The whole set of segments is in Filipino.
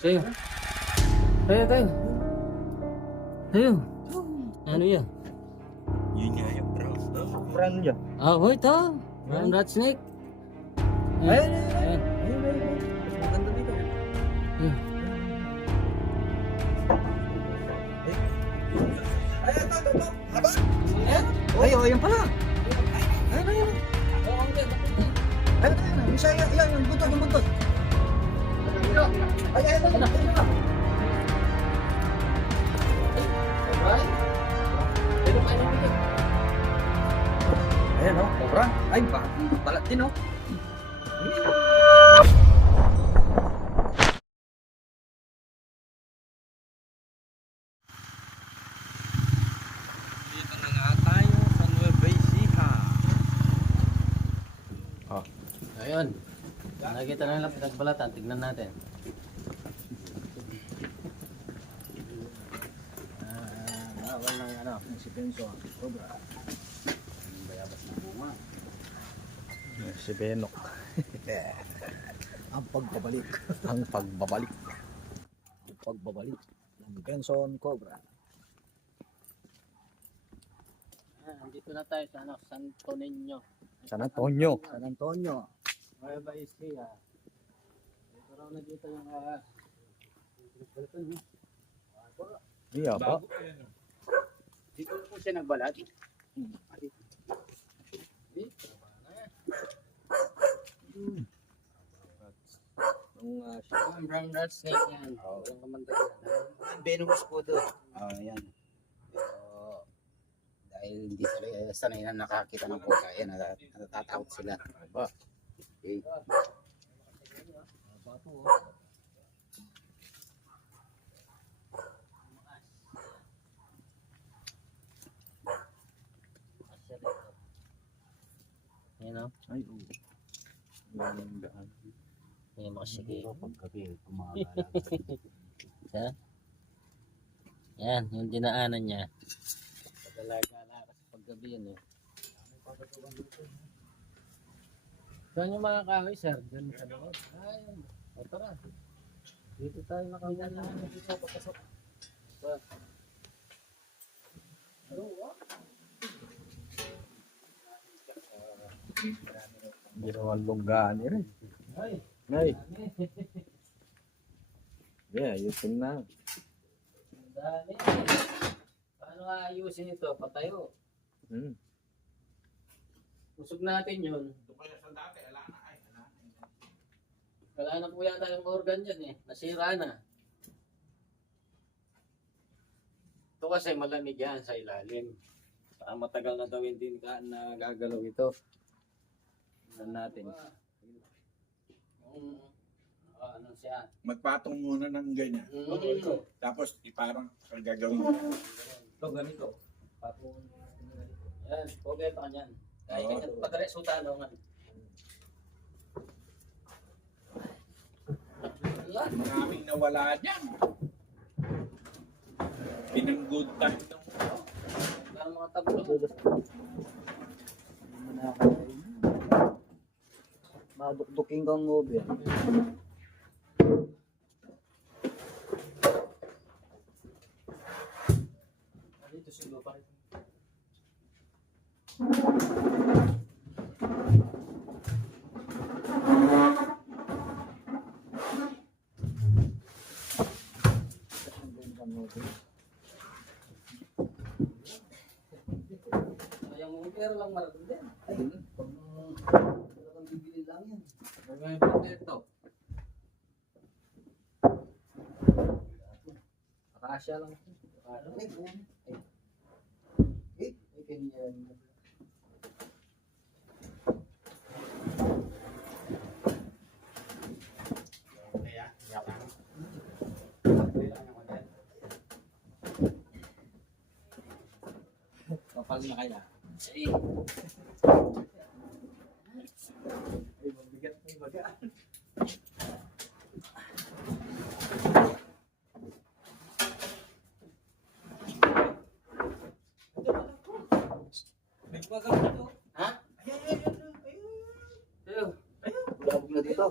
Sa'yo. Sa'yo, tayo. Sa'yo. Ano yan? Yun nga yung brown. Brand niya. Ah, oh, ito. Brown rat snake. Ayun, Ayan. Maganda dito. Ayan. Ay, ito. Aba? Ay, oh, yan pala. Ayun. Ayun. Isa yan, yung buntot. Ay, ayun. Ayan, oh, cobra. Ay, balat din, oh. Dito na nga tayo sa Nueva Ecija. Oh. Ayun. Nakita na lang pinagbalatan. Tignan natin. Bawal ng ano, ng si Penso, cobra. Bayabas na bunga. Si Benok. Ang pagbabalik. Ang pagbabalik. Ang pagbabalik ng Benson Cobra. Andito na tayo sa ano, Santo Niño. San Antonio. San Antonio. Nueva Ecija. Ito raw na dito yung pinagbalatan. Iya ba? Dito po siya nagbalat. Ang brown rat snake yan. Ang kamantagan. Venomous po doon. Yan. Pero dahil hindi sila sanay na nakakita ng pusa, yan, natatakot sila. Ba? Okay. Ayan o. Ay, oo. Yung daan. Ayan mga sige. Paggabi, kumakalat. Yan. Yan, yung dinaanan niya. Pagdalaga-ala kasi paggabi yan eh. Saan yung mga kahoy, sir? Diyan sa loob. Ayun. O tara. Dito tayo nakawala. Dito papasok. Hindi naman lunggaan rin. Ay. Ay. Yeah, ayusin na. Dali. Paano nga ayusin ito? Patayo. Hmm. Usog natin yun. Wala na po yata yung organ dyan eh. Nasira na. Ito kasi malamig yan sa ilalim. Saka matagal na daw hindi na gagalaw ito. Tignan natin. Yung ano siya. Magpatong muna ng ganyan. Tapos parang gagawin mo. Ito ganito. Patong. Yan. Okay ito kanyan. Kaya ganyan. Padali sutanongan. Yan. Maraming nawala dyan. Pinang-good time nung Ang mga tablo. Madukduking kang ngobe. Dito sulo pa rin. Yung pero lang maraming din. Ayun. Talagang bibili lang yan. May ito. Akasya lang. Ay, ganyan. Kapal na kaya. Ay, Mabigat, may baga. ha? Ayun. Bulabog na dito.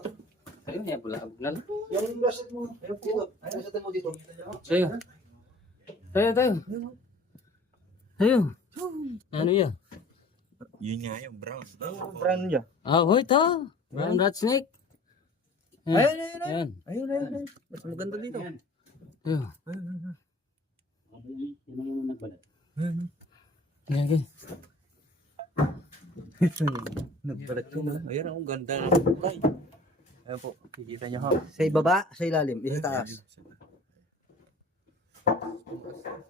Ayun. Ayun, yan pula. Nal. Yung bracelet mo. Ayun dito. Bracelet mo dito. Sa'yo. Tayo. Tayo. Ano yan? Yun nga yung brown. Brand niya. Ah, hoy, ito. Brown rat snake. Ayan. Ayun. Mas maganda dito. Ayun. Sino yung nagbalat? Ayan, okay. Nagbalat ko na. Ayun, ang ganda ng bukay. Ayun po, kikita niyo ha. Sa ibaba, sa ilalim, sa taas.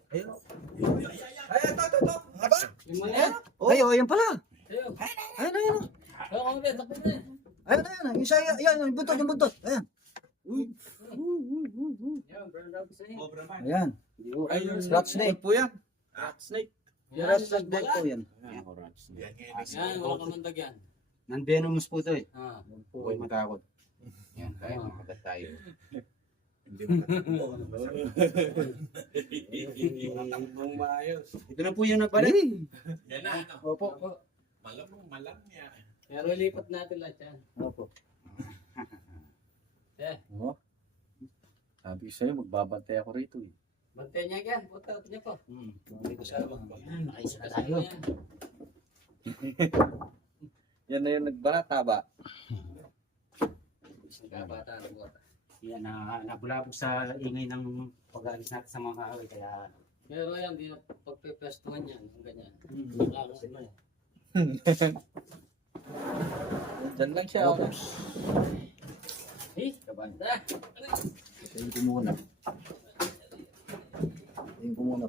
Ayun. Yung mga yan. Ay, oh, yan pala. Tayo. Ayun. Tayo, kami ba? Takbo na. Ayun. Yung sa, yan, yung buntot. Ayan. Yan, brown rat snake. Ayan. Rat snake. po yan. Snake. Yung rat snake po yan. Yan, orange. Yan, wala kamandag yan. Non-venomous po ito eh. Ah. Huwag matakot. Yan, kaya Ah. makagat tayo. Hindi mo maayos. Ito na po yung nagbalat. Yan na. ano? Opo. Malam niya. Pero lipat natin lahat yan. Opo. Oh. Sabi ko sa'yo, magbabantay ako rito eh. Bantay niya yan. Puta, niya po. Hindi ko sa abang. Yan, nakaisa na Tayo. tayo. Yan na yung nagbalat, taba. Kabata ng bota. Yan, nabulabog sa ingay ng pag-alis natin sa mga kaaway. Kaya, Pero yan, di na pagpepestuhan yan. Yung ganyan. Nakakasin mo yan. Diyan lang siya. Oh. Eh, kaban. tara. Tayo ko muna.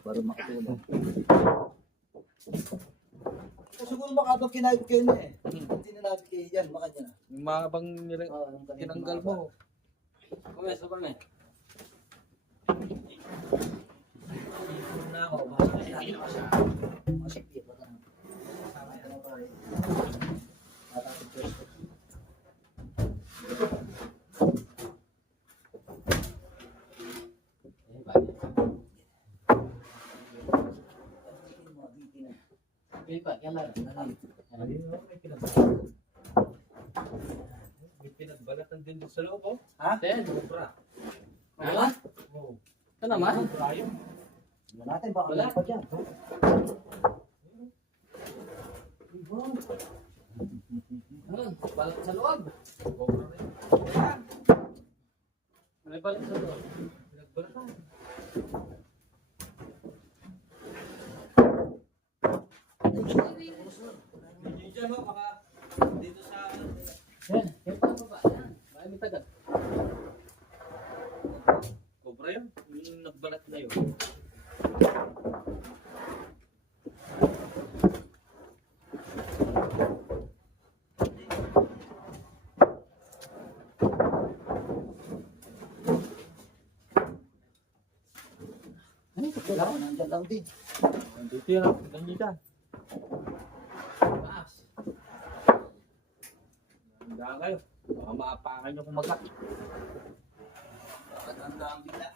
Para makatulong. Siguro makabang kinayot kayo na eh. Hindi na natin kayo yan, baka dyan ah. Yung mga bang tinanggal mo. Kumes, sa kami. Na ako, masikip. May pinagbalatan din doon sa loob, oh. Ten. Sobra. Wala? Oh. Ito naman. Wala natin, baka Wala. wala pa dyan. Balik sa loob. May balik sa loob. Pinagbalatan. Diyan, oh, baka dito sa... Yan, yan pa ba? Yan. May tagal. Cobra yun. Yung nagbalat na yun. Wala, nandyan lang din. Dito yan, oh. Ganyan ka. Paas. Handa kayo. Baka maapakan nyo kumagat. Handa ang bila.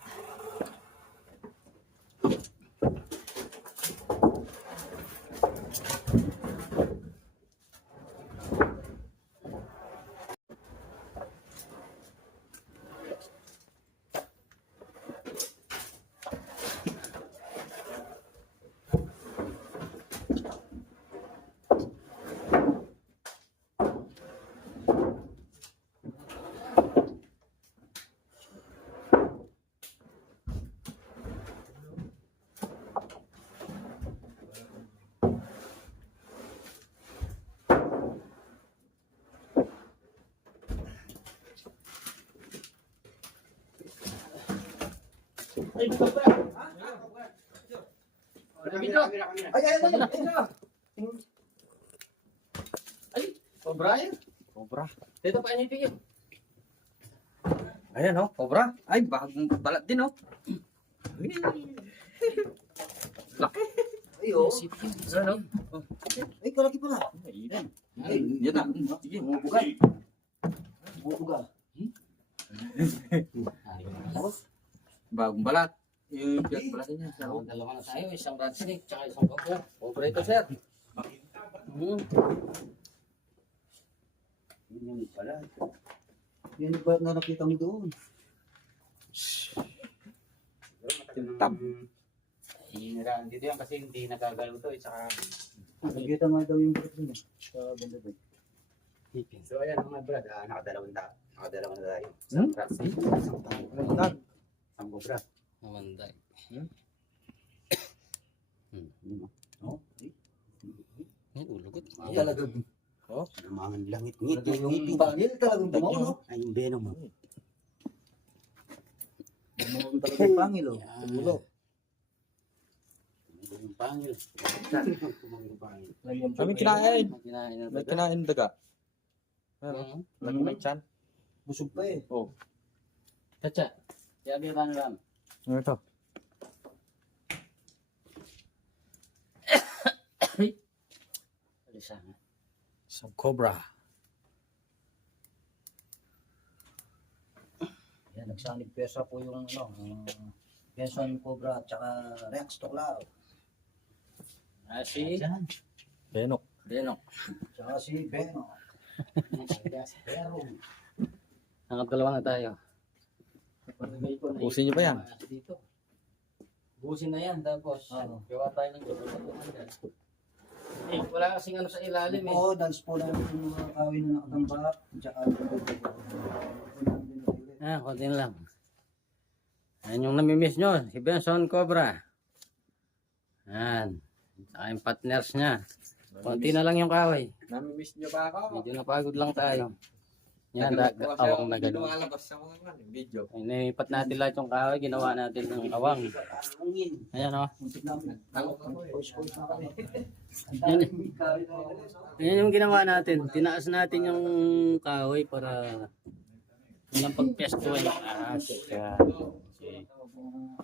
Ay, dito ba? Dito. Ay, Cobra yan. Cobra. Dito pa inipigil. Ayan, oh. Cobra. Ay, bagong balat din, oh. Laki. Ay, oh. Ayan, oh. Ay, kalaki pala. Ayan. Ay, yan na. Sige. Bumubuga. Bumubuga. Bagong balat. Yung balat niya. So, dalawa na tayo. Isang rat snake, tsaka isang cobra. Cobra ito, sir. Yun yung pala. Yan yung ba't na nakita mo doon? Tintab. Hiniraan dito yan kasi hindi nagagalaw to. Saka Nakikita nga daw yung ba't doon. Sa banda doon. so ayan mga brad, nakadalawang na tayo. Hmm? Isang cobra. Namanday. Oh, Ay, ulugot. Talagang, lumangan langit ngit. yung pangil talagang tumaw, no? Ay, yung venom mo. Tumaw talaga yung pangil, oh. Yan. Ulo. Yung pangil. Yung pangil. Kami kinain. Kinain na May ba? kinain ng daga. Ano? Lagi may chan. Busog pa eh. Oh. Chacha. Yabi ka na lang. Ano ito? Alisan. Isang cobra. Yan, nagsanib pesa po yung Benson Cobra at saka Rex Toklao. Si Benok. Benok. Tsaka si Beno. Pero, Nakadalawa na tayo. Ubusin niyo pa yan? Dito. Busin na yan, tapos gawa tayo ng gulong-gulungan dyan. Eh, wala kasing ano sa ilalim eh. po, dance po lang yung mga kawin na nakatambak. Tsaka, Konti na lang. Ayan yung namimiss nyo, si Benson Cobra. Ayan. Saka yung partners niya. Konti na lang yung kaway. Nami-miss niyo ba ako? Medyo napagod lang tayo. Yan, awang na gano'n. Lumalabas sa mga video. Inipat natin lahat yung kaway, ginawa natin ng awang. Ayan o. muntik namin. Post na kami. Yan, yan yung ginawa natin. Tinaas natin yung kahoy para walang pagpestuhan yung ahas. Yan.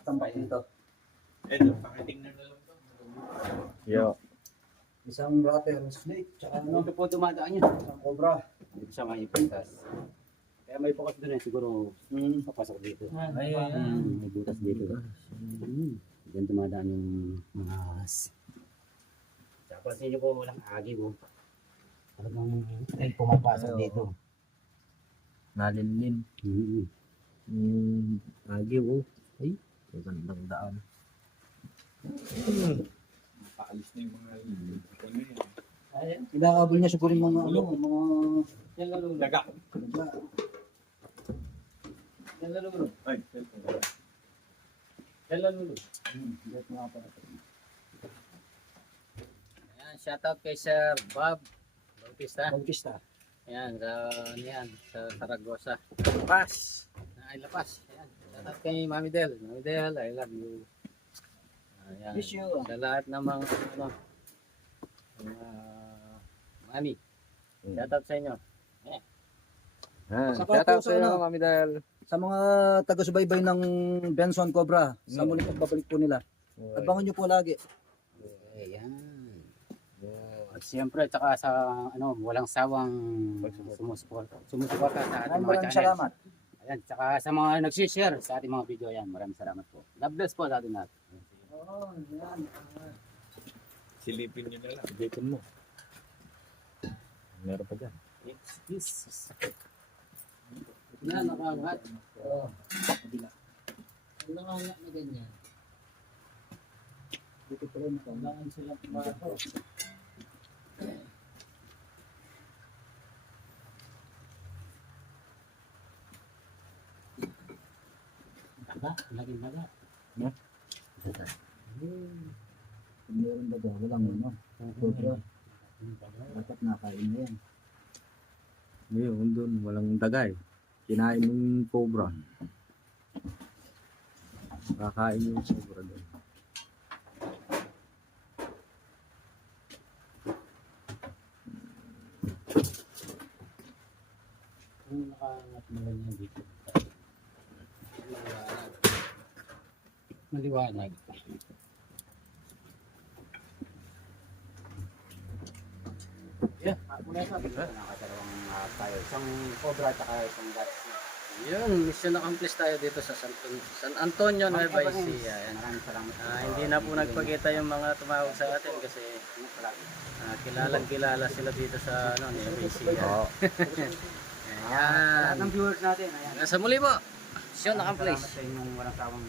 Tambak dito. Ito, pakitingnan na lang to. Yo. Isang ratter, snake, tsaka Ito po dumadaan yun. isang cobra. Dito sa may ipuntas. Kaya may bukas doon eh, siguro papasok dito. May butas dito. Diyan dumadaan yung mga ahas. Tapos ninyo po walang agi po. Talagang ay pumapasok dito. Nalinlin. Agiw oh. Ay, magandang daan. Paalis na yung mga ano yun. Inaabol niya siguro yung mga Yan lalulo. Daga. Yan lalulo. Ay, Yan lalulo. Ayan, shoutout kay Sir Bob Bautista. Bautista. Ayan, sa Saragossa. Lapas. Ay, Lapas. Ayan. Shoutout kay Mami Del. Mami Del, I love you. Ayan. Miss you. Sa lahat ng mga mga mami. Shoutout sa inyo. Saka Shoutout po sa iyo, sana. Mami Del. Sa mga taga-subaybay ng Benson Cobra, sa muling pagbabalik po nila. Abangan nyo po lagi. Ayan. At siyempre, tsaka sa walang sawang sumusuporta sa ating mga Maraming channel. salamat. Ayan, tsaka sa mga nag-share sa ating mga video, ayan, maraming salamat po. God bless po sa ating lahat. silipin nyo na lang. Silipin mo. Meron pa dyan. Jesus. Yan, nakangat. Nakangat na ganyan. Dito pa rin. Kailangan silang pumato. Daga, laging daga. Daga. Kung meron ba daw, walang Cobra. Dapat nakain na yan. Ngayon, doon, walang dagay. Kinain ng cobra. Kakain yung cobra doon. Kung nakaangat mo lang yan dito. Maliwanag. Yeah, ako na ito. Nakadalawang tayo. Isang cobra at isang guts. Yun, mission accomplished tayo dito sa San Antonio, Nueva Ecija. Maraming salamat. Hindi na po nagpakita yung mga tumawag sa atin kasi kilalang kilala sila dito sa Nueva Ecija. Sa lahat ng viewers natin, ayan. Hanggang sa muli po. Sean Salamat Nakaplace. sa inyong walang sawang